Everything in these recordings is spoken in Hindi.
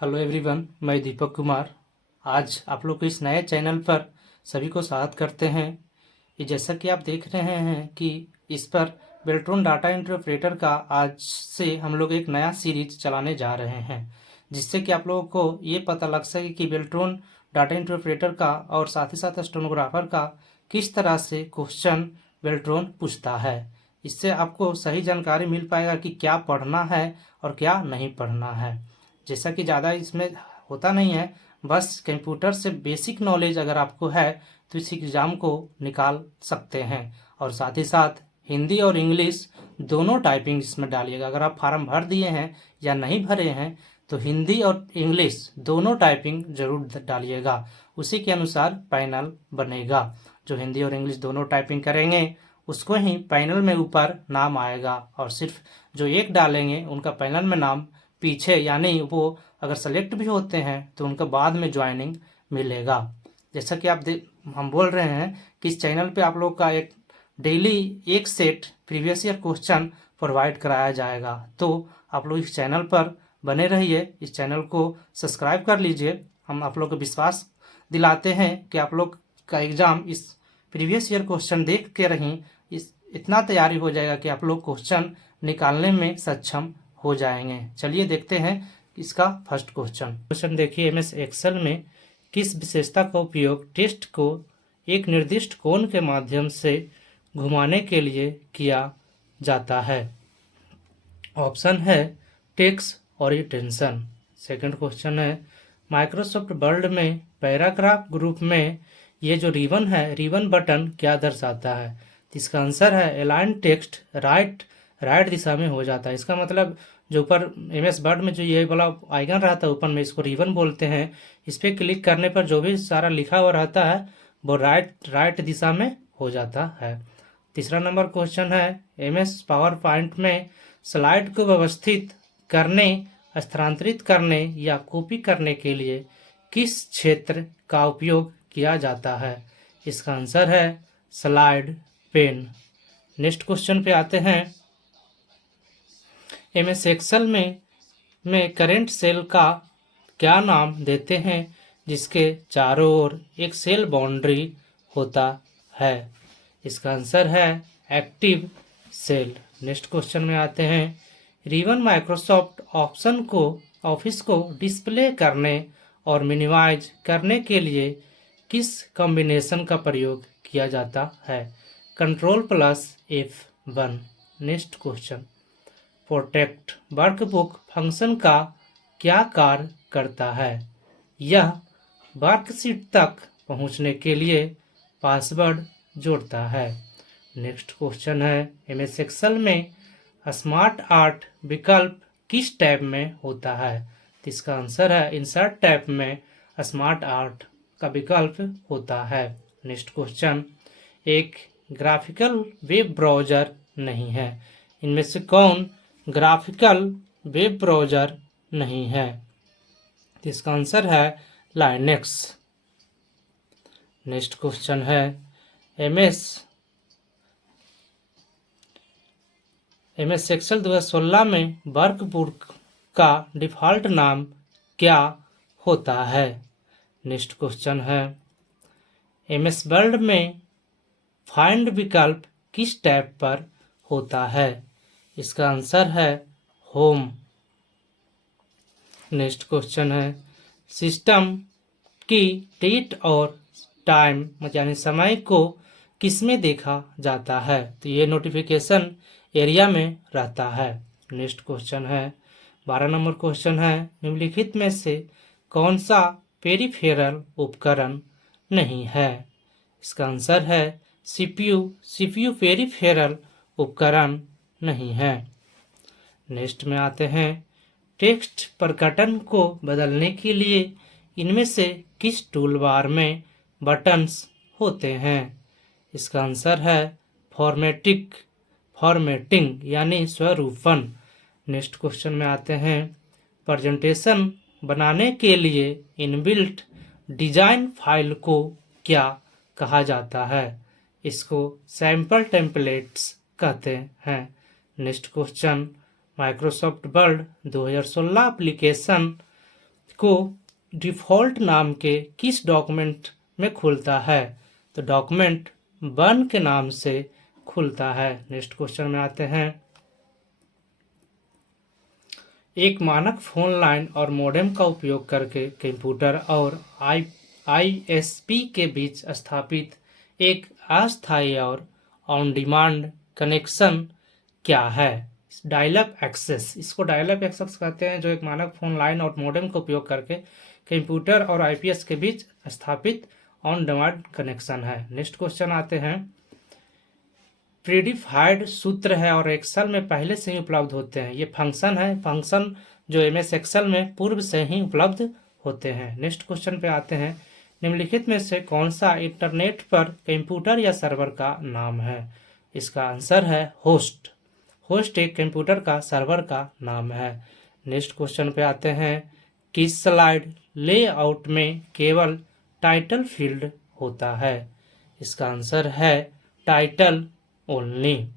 हेलो एवरीवन, मैं दीपक कुमार। आज आप लोग को इस नए चैनल पर सभी को स्वागत करते हैं। ये जैसा कि आप देख रहे हैं कि इस पर बेल्ट्रॉन डाटा इंटरप्रेटर का आज से हम लोग एक नया सीरीज चलाने जा रहे हैं, जिससे कि आप लोगों को ये पता लग सके कि बेल्ट्रॉन डाटा इंटरप्रेटर का और साथ ही साथ स्टेनोग्राफर का किस तरह से क्वेश्चन बेल्ट्रॉन पूछता है। इससे आपको सही जानकारी मिल पाएगा कि क्या पढ़ना है और क्या नहीं पढ़ना है। जैसा कि ज़्यादा इसमें होता नहीं है, बस कंप्यूटर से बेसिक नॉलेज अगर आपको है तो इस एग्ज़ाम को निकाल सकते हैं। और साथ ही साथ हिंदी और इंग्लिश दोनों टाइपिंग इसमें डालिएगा। अगर आप फार्म भर दिए हैं या नहीं भरे हैं तो हिंदी और इंग्लिश दोनों टाइपिंग जरूर डालिएगा, उसी के अनुसार पैनल बनेगा। जो हिंदी और इंग्लिश दोनों टाइपिंग करेंगे उसको ही पैनल में ऊपर नाम आएगा, और सिर्फ जो एक डालेंगे उनका पैनल में नाम पीछे, यानी वो अगर सेलेक्ट भी होते हैं तो उनका बाद में ज्वाइनिंग मिलेगा। जैसा कि हम बोल रहे हैं कि इस चैनल पे आप लोग का एक डेली एक set previous year question provide कराया जाएगा, तो आप लोग इस चैनल पर बने रहिए, इस चैनल को सब्सक्राइब कर लीजिए। हम आप लोग को विश्वास दिलाते हैं कि आप लोग का एग्ज़ाम इस प्रीवियस ईयर क्वेश्चन देख के रहीं इस इतना तैयारी हो जाएगा कि आप लोग क्वेश्चन निकालने में सक्षम हो जाएंगे। चलिए देखते हैं इसका फर्स्ट क्वेश्चन देखिए, एमएस एक्सेल में किस विशेषता का उपयोग टेक्स्ट को एक निर्दिष्ट कोण के माध्यम से घुमाने के लिए किया जाता है। ऑप्शन है टेक्स्ट ओरिएंटेशन। सेकंड क्वेश्चन है माइक्रोसॉफ्ट वर्ड में पैराग्राफ ग्रुप में ये जो रिबन है, रिबन बटन क्या दर्शाता है। इसका आंसर है अलाइन टेक्स्ट राइट दिशा में हो जाता है। इसका मतलब जो ऊपर एमएस वर्ड में जो ये वाला आइकन रहता है ऊपर में, इसको रिबन बोलते हैं। इस पर क्लिक करने पर जो भी सारा लिखा हुआ रहता है वो राइट दिशा में हो जाता है। तीसरा नंबर क्वेश्चन है एमएस पावर पॉइंट में स्लाइड को व्यवस्थित करने, स्थानांतरित करने या कॉपी करने के लिए किस क्षेत्र का उपयोग किया जाता है। इसका आंसर है स्लाइड पेन। नेक्स्ट क्वेश्चन पे आते हैं, एमएस एक्सेल में करेंट सेल का क्या नाम देते हैं जिसके चारों ओर एक सेल बाउंड्री होता है। इसका आंसर है एक्टिव सेल। नेक्स्ट क्वेश्चन में आते हैं, रिबन माइक्रोसॉफ्ट ऑफिस को डिस्प्ले करने और मिनिमाइज करने के लिए किस कॉम्बिनेशन का प्रयोग किया जाता है। Ctrl+F1। Next question, protect workbook function का क्या कार्य करता है। यह वर्कशीट तक पहुंचने के लिए पासवर्ड जोड़ता है। नेक्स्ट क्वेश्चन है, एमएस एक्सेल में स्मार्ट आर्ट विकल्प किस टैब में होता है। इसका आंसर है इंसर्ट टैब में स्मार्ट आर्ट का विकल्प होता है। नेक्स्ट क्वेश्चन, एक ग्राफिकल वेब ब्राउज़र नहीं है। इनमें से कौन ग्राफिकल वेब ब्राउज़र नहीं है। इसका आंसर है लाइनेक्स। नेक्स्ट क्वेश्चन है, एमएस एक्सेल 2016 में वर्कबुक का डिफ़ॉल्ट नाम क्या होता है। नेक्स्ट क्वेश्चन है, एमएस वर्ड में फाइंड विकल्प किस टैब पर होता है। इसका आंसर है होम। नेक्स्ट क्वेश्चन है, सिस्टम की डेट और टाइम यानी समय को किसमें देखा जाता है। तो ये नोटिफिकेशन एरिया में रहता है। नेक्स्ट क्वेश्चन है, 12 नंबर क्वेश्चन है, निम्नलिखित में से कौन सा पेरिफेरल उपकरण नहीं है। इसका आंसर है सीपीयू पेरिफेरल उपकरण नहीं है। नेक्स्ट में आते हैं, टेक्स्ट प्रकटन को बदलने के लिए इनमें से किस टूलबार में बटन्स होते हैं। इसका आंसर है फॉर्मेटिंग यानी स्वरूपन। नेक्स्ट क्वेश्चन में आते हैं, प्रेजेंटेशन बनाने के लिए इनबिल्ट डिजाइन फाइल को क्या कहा जाता है। इसको सैंपल टेम्पलेट्स कहते हैं। Next question, Microsoft word 2016 application को डिफ़ॉल्ट नाम के किस डॉक्यूमेंट में खुलता है? तो डॉक्यूमेंट वन के नाम से खुलता है। नेक्स्ट क्वेश्चन में आते हैं। एक मानक फोन लाइन और मोडेम का उपयोग करके कंप्यूटर और आईएसपी के बीच स्थापित एक अस्थायी और ऑन डिमांड कनेक्शन क्या है? डायल-अप एक्सेस, इसको डायल-अप एक्सेस कहते हैं, जो एक मानक फोन लाइन और मोडेम का उपयोग करके कंप्यूटर और आईपीएस के बीच स्थापित ऑन डिमांड कनेक्शन है। नेक्स्ट क्वेश्चन आते हैं। प्रीडिफाइड सूत्र है और एक्सेल में पहले से ही उपलब्ध होते हैं। ये फंक्शन है, फंक्शन जो एमएस एक्सेल में पूर्व से ही उपलब्ध होते हैं। नेक्स्ट क्वेश्चन पे आते हैं। निम्नलिखित में से कौन सा इंटरनेट पर कंप्यूटर या सर्वर का नाम है? इसका आंसर है होस्ट। होस्ट एक कंप्यूटर का सर्वर का नाम है। नेक्स्ट क्वेश्चन पे आते हैं। किस स्लाइड लेआउट में केवल टाइटल फील्ड होता है? इसका आंसर है टाइटल ओनली।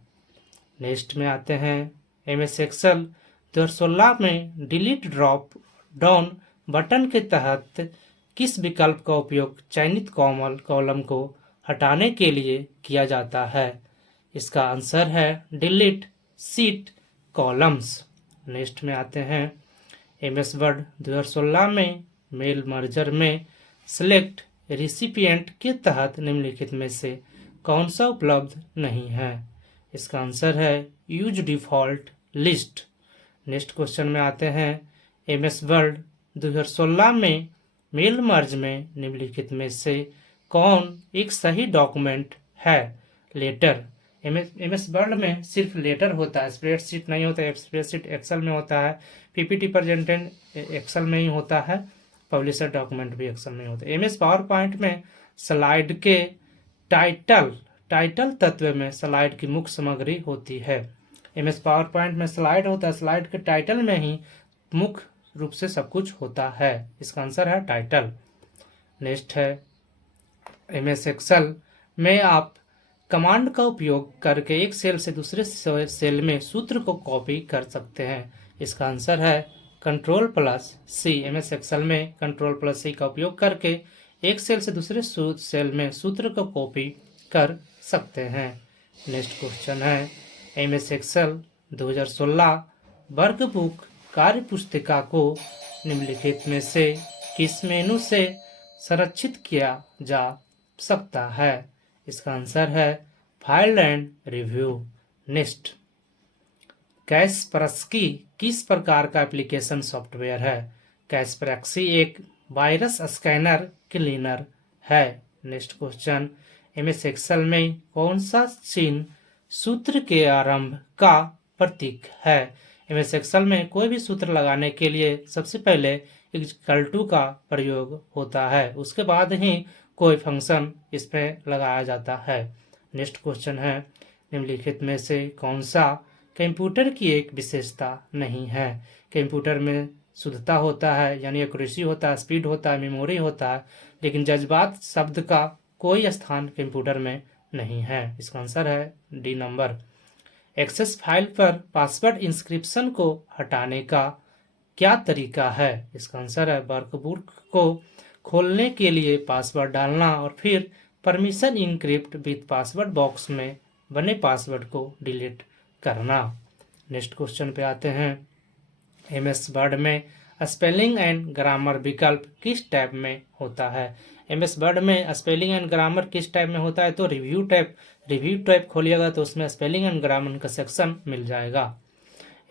नेक्स्ट में आते हैं। एमएस एक्सेल 2016 में डिलीट ड्रॉप डाउन बटन के तहत किस विकल्प का उपयोग चयनित कॉलम को हटाने के लिए किया जाता है? इसका आंसर है डिलीट सीट कॉलम्स। नेक्स्ट में आते हैं। एमएस वर्ड 2016 में मेल मर्जर में सेलेक्ट रिसिपिएंट के तहत निम्नलिखित में से कौन सा उपलब्ध नहीं है? इसका आंसर है use default list. Next question में आते हैं। एमएस वर्ड 2016 में मेल मर्ज में निम्नलिखित में से कौन एक सही डॉक्यूमेंट है? लेटर। एमएस वर्ड में सिर्फ लेटर होता है, स्प्रेडशीट नहीं होता है। स्प्रेडशीट एक्सेल में होता है, पीपीटी प्रेजेंटेशन एक्सेल में ही होता है, पब्लिशर डॉक्यूमेंट भी एक्सेल में होता है। एमएस पावर पॉइंट में स्लाइड के टाइटल तत्व में स्लाइड की मुख्य सामग्री होती है। एमएस पावर पॉइंट में स्लाइड होता है, स्लाइड के टाइटल में ही मुख्य रूप से सब कुछ होता है। इसका आंसर है टाइटल। नेक्स्ट है। एमएस एक्सेल में आप कमांड का उपयोग करके एक सेल से दूसरे सेल में सूत्र को कॉपी कर सकते हैं। इसका आंसर है Ctrl+C। एमएस एक्सेल में Ctrl+C का उपयोग करके एक सेल से दूसरे सेल में सूत्र को कॉपी कर सकते हैं। नेक्स्ट क्वेश्चन है। एमएस एक्सेल 2016 वर्कबुक कार्य पुस्तिका को निम्नलिखित में से किस मेनू से संरक्षित किया जा सकता है? इसका आंसर है फाइल एंड रिव्यू। नेक्स्ट। कैसपरस्की किस प्रकार का एप्लीकेशन सॉफ्टवेयर है? कैसपरस्की एक वायरस स्कैनर क्लीनर है। Next question. एमएस एक्सेल में कौन सा चिन्ह सूत्र के आरंभ का प्रतीक है? एमएस एक्सेल में कोई भी सूत्र लगाने के लिए सबसे पहले इक्वल टू का प्रयोग होता है, उसके बाद ही कोई फंक्शन इस पे लगाया जाता है। नेक्स्ट क्वेश्चन है। निम्नलिखित में से कौन सा कंप्यूटर की एक विशेषता नहीं है? कंप्यूटर में शुद्धता होता है, यानी एक्यूरेसी होता है, स्पीड होता है, मेमोरी होता है, लेकिन जज्बात शब्द का कोई स्थान कंप्यूटर में नहीं है। इसका आंसर है डी नंबर। एक्सेस फाइल पर पासवर्ड इंस्क्रिप्शन को हटाने का क्या तरीका है? इसका आंसर है वर्कबुक को खोलने के लिए पासवर्ड डालना और फिर permission encrypt with password box में बने पासवर्ड को डिलीट करना। नेक्स्ट क्वेश्चन पे आते हैं। एमएस वर्ड में स्पेलिंग एंड ग्रामर विकल्प किस टैब में होता है? एमएस वर्ड में स्पेलिंग एंड ग्रामर किस टैब में होता है? तो रिव्यू टैब खोलिएगा तो उसमें स्पेलिंग एंड ग्रामर का सेक्शन मिल जाएगा।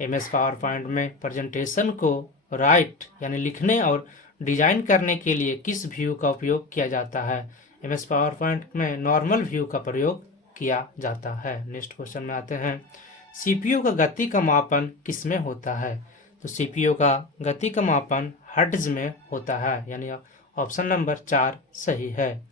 एमएस पावर पॉइंट में प्रेजेंटेशन को राइट यानी लिखने और डिजाइन करने के लिए किस व्यू का उपयोग किया जाता है? एमएस पावर पॉइंट में नॉर्मल व्यू का प्रयोग किया जाता है। नेक्स्ट क्वेश्चन में आते हैं। सीपीयू का गति का मापन किस में होता है? तो सीपीयू का गति का मापन हर्ट्ज में होता है, यानी ऑप्शन नंबर 4 सही है।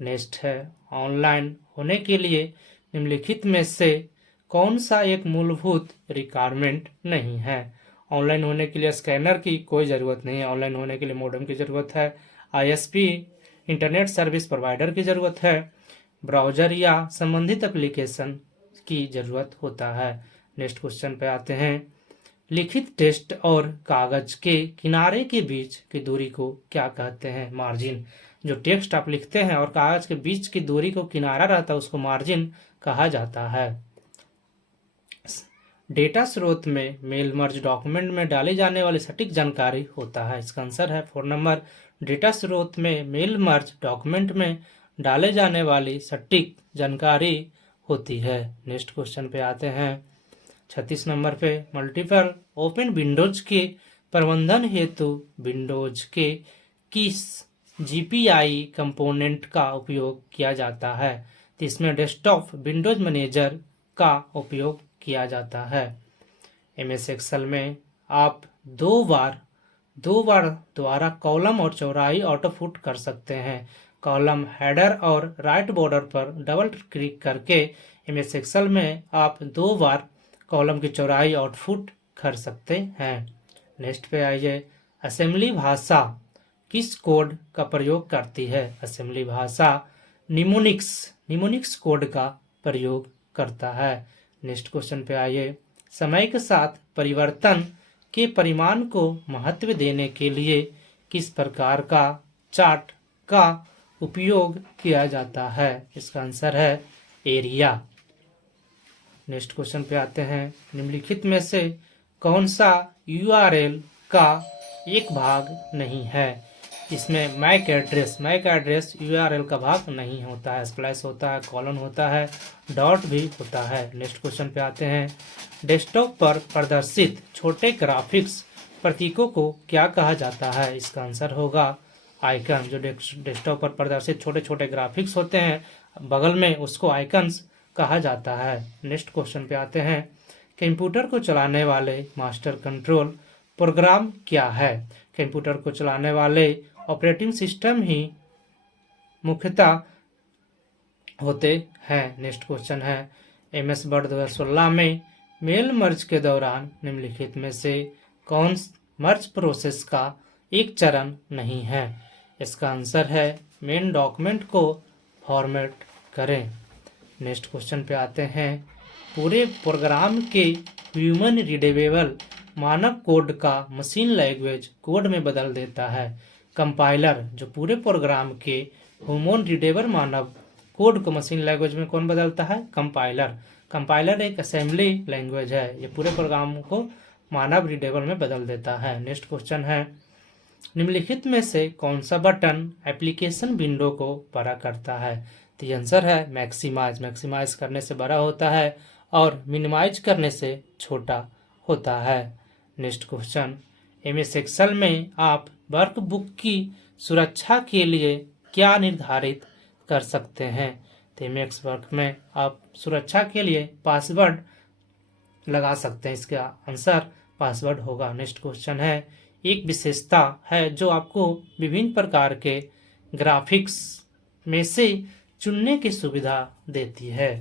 नेक्स्ट है। ऑनलाइन होने के लिए निम्नलिखित में से कौन सा एक मूलभूत रिक्वायरमेंट नहीं है? ऑनलाइन होने के लिए स्कैनर की कोई ज़रूरत नहीं है। ऑनलाइन होने के लिए मॉडेम की ज़रूरत है, आईएसपी इंटरनेट सर्विस प्रोवाइडर की ज़रूरत है, ब्राउज़र या संबंधित एप्लीकेशन की ज़रूरत होता है। नेक्स्ट क्वेश्चन पे आते हैं। लिखित टेक्स्ट और कागज के किनारे के बीच की दूरी को क्या कहते हैं? मार्जिन। जो टेक्स्ट आप लिखते हैं और कागज के बीच की दूरी को किनारा रहता है उसको मार्जिन कहा जाता है। डेटा स्रोत में मेल मर्ज डॉक्यूमेंट में डाली जाने वाली सटीक जानकारी होता है। इसका आंसर है 4 नंबर। डेटा स्रोत में मेल मर्ज डॉक्यूमेंट में डाले जाने वाली सटीक जानकारी होती है। नेक्स्ट क्वेश्चन पे आते हैं 36 नंबर पे। मल्टीपल ओपन विंडोज के प्रबंधन हेतु विंडोज के किस जीपीआई कंपोनेंट का उपयोग किया जाता है? तो इसमें डेस्कटॉप विंडोज मैनेजर का उपयोग किया जाता है। एमएस एक्सेल में आप दो बार द्वारा कॉलम और चौड़ाई ऑटोफुट कर सकते हैं। कॉलम हेडर और राइट बॉर्डर पर डबल क्लिक करके एमएस एक्सेल में आप 2 बार कॉलम की चौड़ाई आउटपुट कर सकते हैं। नेक्स्ट पे आइए। असेंबली भाषा किस कोड का प्रयोग करती है? असेंबली भाषा निमोनिक्स कोड का प्रयोग करता है। नेक्स्ट क्वेश्चन पे आइए। समय के साथ परिवर्तन के परिमाण को महत्व देने के लिए किस प्रकार का चार्ट का उपयोग किया जाता है? इसका आंसर है एरिया। नेक्स्ट क्वेश्चन पे आते हैं। निम्नलिखित में से कौन सा यूआरएल का एक भाग नहीं है? इसमें मैक एड्रेस यूआरएल का भाग नहीं होता है। स्लैश होता है, कॉलन होता है, डॉट भी होता है। नेक्स्ट क्वेश्चन पे आते हैं। डेस्कटॉप पर प्रदर्शित छोटे ग्राफिक्स प्रतीकों को क्या कहा जाता है? इसका आंसर होगा आइकन। जो डेस्कटॉप पर प्रदर्शित छोटे छोटे ग्राफिक्स होते हैं बगल में, उसको आइकन्स कहा जाता है। नेक्स्ट क्वेश्चन पे आते हैं। कंप्यूटर को चलाने वाले मास्टर कंट्रोल प्रोग्राम क्या है? कंप्यूटर को चलाने वाले ऑपरेटिंग सिस्टम ही मुख्यतः होते हैं। नेक्स्ट क्वेश्चन है। एमएस वर्ड 2016 में मेल मर्ज के दौरान निम्नलिखित में से कौन मर्ज प्रोसेस का एक चरण नहीं है? इसका आंसर है मेन डॉक्यूमेंट को फॉर्मेट करें। नेक्स्ट क्वेश्चन पे आते हैं। पूरे प्रोग्राम के ह्यूमन रीडेबल मानव कोड का मशीन लैंग्वेज कोड में बदल देता है। कंपाइलर जो पूरे प्रोग्राम के ह्यूमन रीडेबल मानव कोड को मशीन लैंग्वेज में कौन बदलता है? कंपाइलर एक असेंबली लैंग्वेज है। ये पूरे प्रोग्राम को मानव रीडेबल में बदल देता है। नेक्स्ट क्वेश्चन है। निम्नलिखित में से कौन सा बटन एप्लीकेशन विंडो को बड़ा करता है? तो आंसर है मैक्सिमाइज करने से बड़ा होता है और मिनिमाइज करने से छोटा होता है। Next question. एमएस एक्सेल में आप वर्कबुक की सुरक्षा के लिए क्या निर्धारित कर सकते हैं? तो एमएस वर्क में आप सुरक्षा के लिए पासवर्ड लगा सकते हैं। इसका आंसर पासवर्ड होगा। नेक्स्ट क्वेश्चन है। एक विशेषता है जो आपको विभिन्न प्रकार के ग्राफिक्स में से चुनने की सुविधा देती है।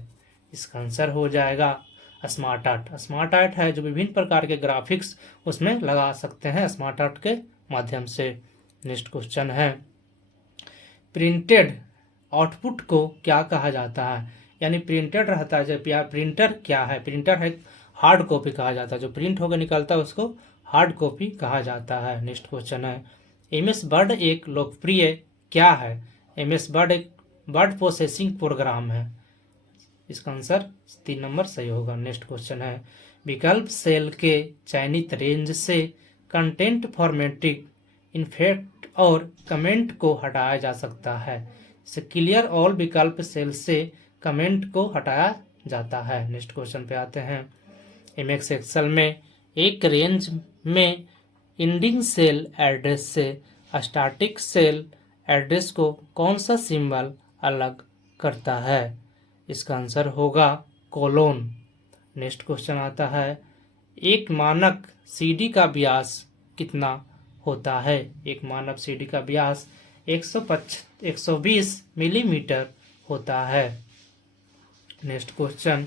इसका आंसर हो जाएगा स्मार्ट आर्ट है जो विभिन्न प्रकार के ग्राफिक्स उसमें लगा सकते हैं स्मार्ट आर्ट के माध्यम से। नेक्स्ट क्वेश्चन है। प्रिंटेड आउटपुट को क्या कहा जाता है? यानी प्रिंटेड रहता है जब यार प्रिंटर क्या है? प्रिंटर है हार्ड कॉपी कहा जाता है। जो प्रिंट होकर निकलता है उसको हार्ड कॉपी कहा जाता है। नेक्स्ट क्वेश्चन है। एमएस वर्ड एक लोकप्रिय क्या है? एमएस वर्ड एक वर्ड प्रोसेसिंग प्रोग्राम है। इसका आंसर 3 नंबर सही होगा। नेक्स्ट क्वेश्चन है। विकल्प सेल के चयनित रेंज से कंटेंट फॉर्मेटिंग इफेक्ट और कमेंट को हटाया जा सकता है। इसे क्लियर ऑल विकल्प सेल से कमेंट को हटाया जाता है। नेक्स्ट क्वेश्चन पे आते हैं। एमएस एक्सेल में एक रेंज में इंडिंग सेल एड्रेस से स्टैटिक सेल एड्रेस को कौन सा सिंबल अलग करता है? इसका आंसर होगा कोलोन। नेक्स्ट क्वेश्चन आता है। एक मानक सीडी का व्यास कितना होता है? एक मानक सीडी का व्यास 120 मिलीमीटर होता है। Next question.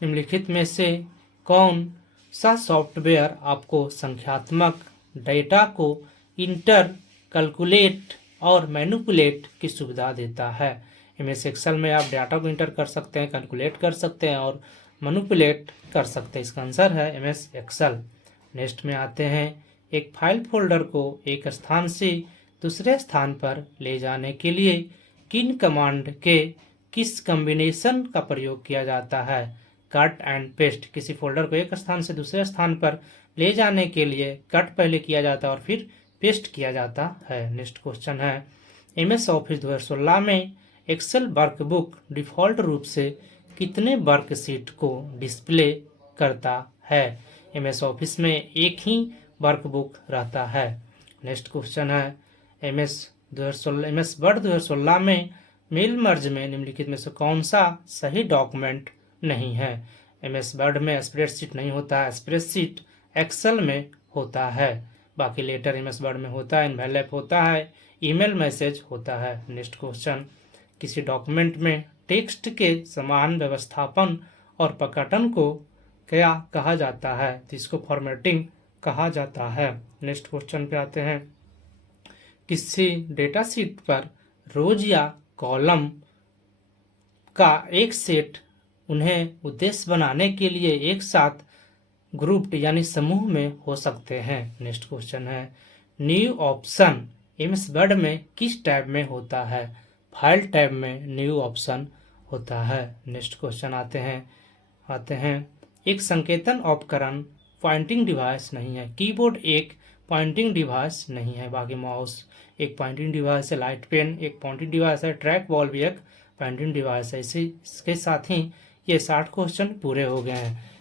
निम्नलिखित में से कौन सा सॉफ्टवेयर आपको संख्यात्मक डेटा को इंटर कैलकुलेट और मैनिपुलेट की सुविधा देता है? एमएस एक्सेल में आप डाटा को इंटर कर सकते हैं, कैलकुलेट कर सकते हैं और मैनिपुलेट कर सकते हैं। इसका आंसर है एमएस एक्सेल। नेक्स्ट में आते हैं, एक फाइल फोल्डर को एक स्थान से दूसरे स्थान पर ले जाने के लिए किन कमांड के किस कॉम्बिनेशन का प्रयोग किया जाता है? Cut and paste. किसी फोल्डर को एक स्थान से दूसरे स्थान पर ले जाने के लिए कट पहले किया जाता है और फिर पेस्ट किया जाता है। नेक्स्ट क्वेश्चन है, MS ऑफिस 2016 में एक्सेल वर्कबुक डिफ़ॉल्ट रूप से कितने वर्कशीट को डिस्प्ले करता है? MS ऑफिस में एक ही वर्कबुक रहता है। नेक्स्ट क्वेश्चन है, MS वर्ड 2016 में मेल मर्ज में निम्नलिखित में से कौन सा सही डॉक्यूमेंट नहीं है? MS वर्ड में स्प्रेडशीट नहीं होता है, स्प्रेडशीट एक्सेल में होता है। बाकी लेटर MS वर्ड में होता है, एनवेलप होता है, ईमेल मैसेज होता है। नेक्स्ट क्वेश्चन, किसी डॉक्यूमेंट में टेक्स्ट के समान व्यवस्थापन और प्रकटन को क्या कहा जाता है? तो इसको फॉर्मेटिंग कहा जाता है। नेक्स्ट क्वेश्चन पे आते हैं, किसी डेटा शीट पर रोज या कॉलम का एक सेट उन्हें उद्देश्य बनाने के लिए एक साथ ग्रुप्ड यानी समूह में हो सकते हैं। नेक्स्ट क्वेश्चन है, न्यू ऑप्शन MS वर्ड में किस टैब में होता है? फाइल टैब में न्यू ऑप्शन होता है। नेक्स्ट क्वेश्चन आते हैं, एक संकेतन उपकरण पॉइंटिंग डिवाइस नहीं है। कीबोर्ड एक पॉइंटिंग डिवाइस नहीं है। बाकी माउस एक पॉइंटिंग डिवाइस है, लाइट पेन एक पॉइंटिंग डिवाइस है, ट्रैक बॉल भी एक पॉइंटिंग डिवाइस है। इसके साथ ही ये 60 क्वेश्चन पूरे हो गए हैं।